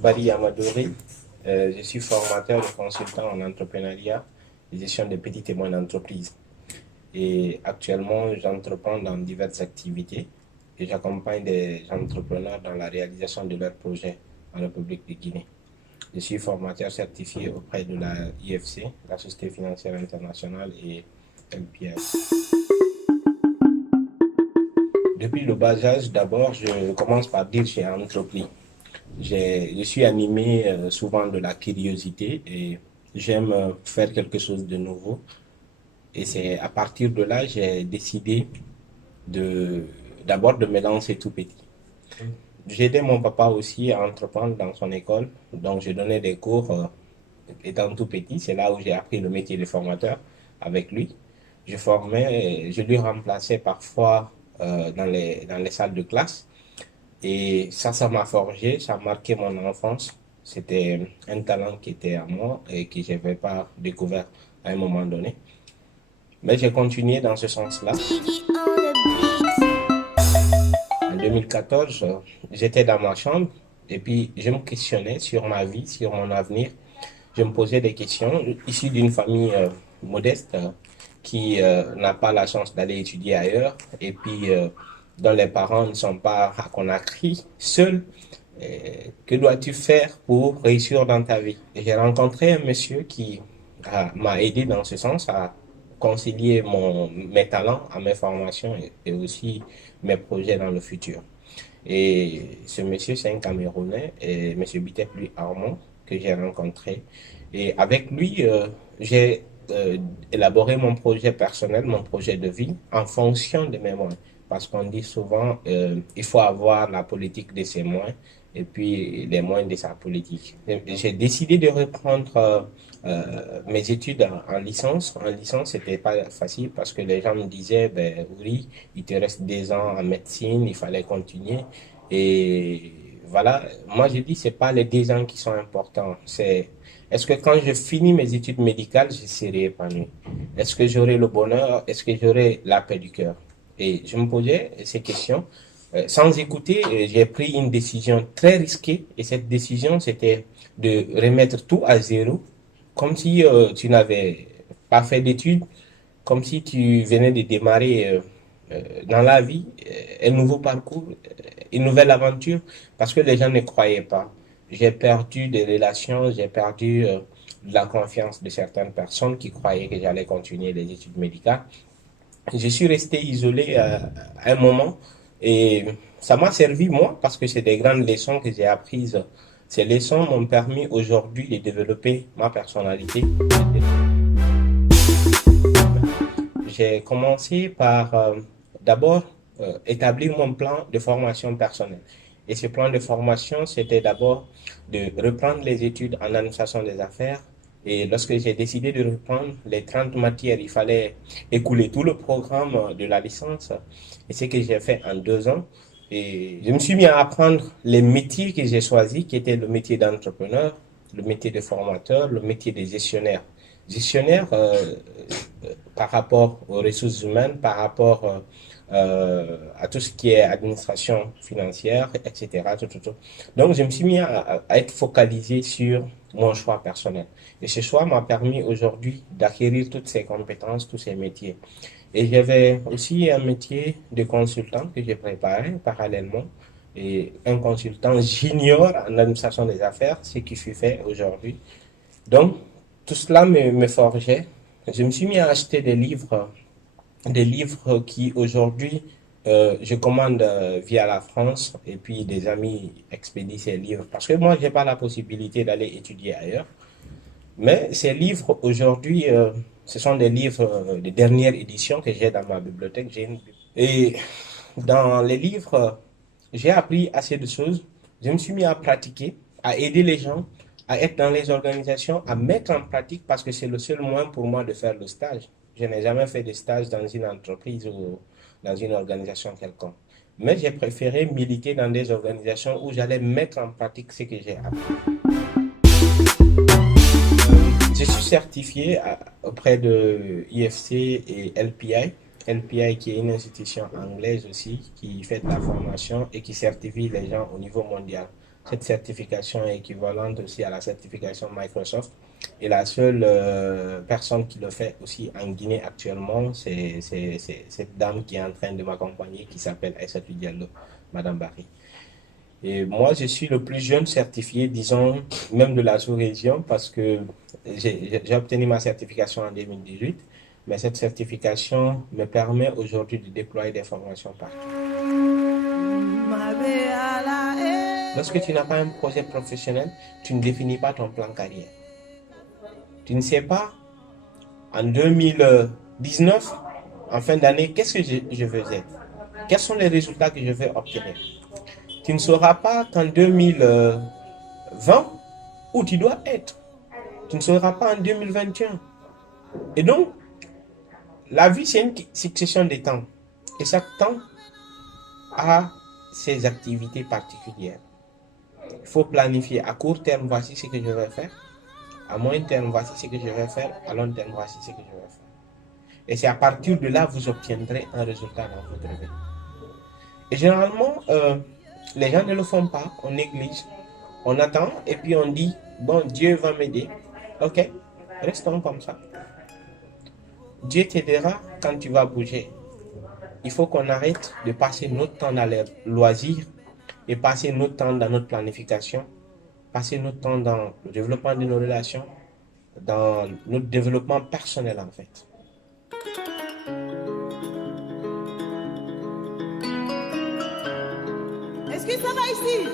Bari Amadouri. Je suis formateur et consultant en entrepreneuriat et gestion de petites et moyennes entreprises. Et actuellement, j'entreprends dans diverses activités et j'accompagne des entrepreneurs dans la réalisation de leurs projets en République de Guinée. Je suis formateur certifié auprès de la IFC, la Société financière internationale, et LPI. Depuis le bas âge, d'abord, je commence par dire que j'ai entrepris. Je suis animé souvent de la curiosité et j'aime faire quelque chose de nouveau. Et c'est à partir de là, j'ai décidé de d'abord de me lancer tout petit. J'ai aidé mon papa aussi à entreprendre dans son école, donc je donnais des cours étant tout petit. C'est là où j'ai appris le métier de formateur avec lui. Je formais, je lui remplaçais parfois dans les salles de classe. Et ça m'a forgé, ça a marqué mon enfance. C'était un talent qui était à moi et que je n'avais pas découvert à un moment donné. Mais j'ai continué dans ce sens-là. En 2014, j'étais dans ma chambre et puis je me questionnais sur ma vie, sur mon avenir. Je me posais des questions, issu d'une famille modeste qui n'a pas la chance d'aller étudier ailleurs et puis dont les parents ne sont pas à Conakry, seuls. Que dois-tu faire pour réussir dans ta vie? Et j'ai rencontré un monsieur qui m'a aidé dans ce sens à concilier mes talents à mes formations et aussi mes projets dans le futur. Et ce monsieur, c'est un Camerounais, et monsieur Bitep lui Armand, que j'ai rencontré. Et avec lui, j'ai élaboré mon projet personnel, mon projet de vie, en fonction de mes moyens. Parce qu'on dit souvent, il faut avoir la politique de ses moyens et puis les moyens de sa politique. J'ai décidé de reprendre mes études en licence. En licence, c'était pas facile parce que les gens me disaient, ben oui, il te reste 2 ans en médecine, il fallait continuer. Et voilà, moi je dis, c'est pas les 2 ans qui sont importants. C'est est-ce que quand je finis mes études médicales, je serai épanoui? Est-ce que j'aurai le bonheur? Est-ce que j'aurai la paix du cœur? Et je me posais ces questions. Sans écouter, j'ai pris une décision très risquée. Et cette décision, c'était de remettre tout à zéro, comme si tu n'avais pas fait d'études, comme si tu venais de démarrer dans la vie un nouveau parcours, une nouvelle aventure, parce que les gens ne croyaient pas. J'ai perdu des relations, j'ai perdu de la confiance de certaines personnes qui croyaient que j'allais continuer les études médicales. Je suis resté isolé à un moment et ça m'a servi moi parce que c'est des grandes leçons que j'ai apprises. Ces leçons m'ont permis aujourd'hui de développer ma personnalité. J'ai commencé par d'abord établir mon plan de formation personnelle. Et ce plan de formation, c'était d'abord de reprendre les études en administration des affaires. Et lorsque j'ai décidé de reprendre les 30 matières, il fallait écouler tout le programme de la licence. Et ce que j'ai fait en 2 ans. Et je me suis mis à apprendre les métiers que j'ai choisis, qui étaient le métier d'entrepreneur, le métier de formateur, le métier de gestionnaire. Gestionnaire par rapport aux ressources humaines, par rapport à tout ce qui est administration financière, etc. Tout. Donc, je me suis mis à être focalisé sur mon choix personnel. Et ce choix m'a permis aujourd'hui d'acquérir toutes ces compétences, tous ces métiers. Et j'avais aussi un métier de consultant que j'ai préparé parallèlement. Et un consultant junior en administration des affaires, ce qui fut fait aujourd'hui. Donc, tout cela me forgeait. Je me suis mis à acheter des livres qui aujourd'hui je commande via la France et puis des amis expédient ces livres parce que moi j'ai pas la possibilité d'aller étudier ailleurs. Mais ces livres aujourd'hui, ce sont des livres de dernière édition que j'ai dans ma bibliothèque. Et dans les livres, j'ai appris assez de choses. Je me suis mis à pratiquer, à aider les gens, à être dans les organisations, à mettre en pratique parce que c'est le seul moyen pour moi de faire le stage. Je n'ai jamais fait de stage dans une entreprise ou dans une organisation quelconque. Mais j'ai préféré militer dans des organisations où j'allais mettre en pratique ce que j'ai appris. Je suis certifié auprès de IFC et LPI. LPI qui est une institution anglaise aussi qui fait de la formation et qui certifie les gens au niveau mondial Cette certification est équivalente aussi à la certification Microsoft. Et la seule personne qui le fait aussi en Guinée actuellement, c'est cette dame qui est en train de m'accompagner, qui s'appelle Aïssatou Diallo, Madame Barry. Et moi, je suis le plus jeune certifié, disons, même de la sous-région, parce que j'ai obtenu ma certification en 2018, mais cette certification me permet aujourd'hui de déployer des formations partout. Lorsque tu n'as pas un projet professionnel, tu ne définis pas ton plan carrière. Tu ne sais pas, en 2019, en fin d'année, qu'est-ce que je veux être? Quels sont les résultats que je vais obtenir? Tu ne sauras pas qu'en 2020, où tu dois être. Tu ne sauras pas en 2021. Et donc, la vie, c'est une succession de temps. Et chaque temps a ses activités particulières. Il faut planifier à court terme, voici ce que je vais faire. À moyen terme, voici ce que je vais faire. À long terme, voici ce que je vais faire. Et c'est à partir de là que vous obtiendrez un résultat dans votre vie. Et généralement, les gens ne le font pas, on néglige, on attend et puis on dit, bon, Dieu va m'aider. Ok, restons comme ça. Dieu t'aidera quand tu vas bouger. Il faut qu'on arrête de passer notre temps dans les loisirs et passer notre temps dans notre planification, passer notre temps dans le développement de nos relations, dans notre développement personnel en fait. Est-ce que ça va ici?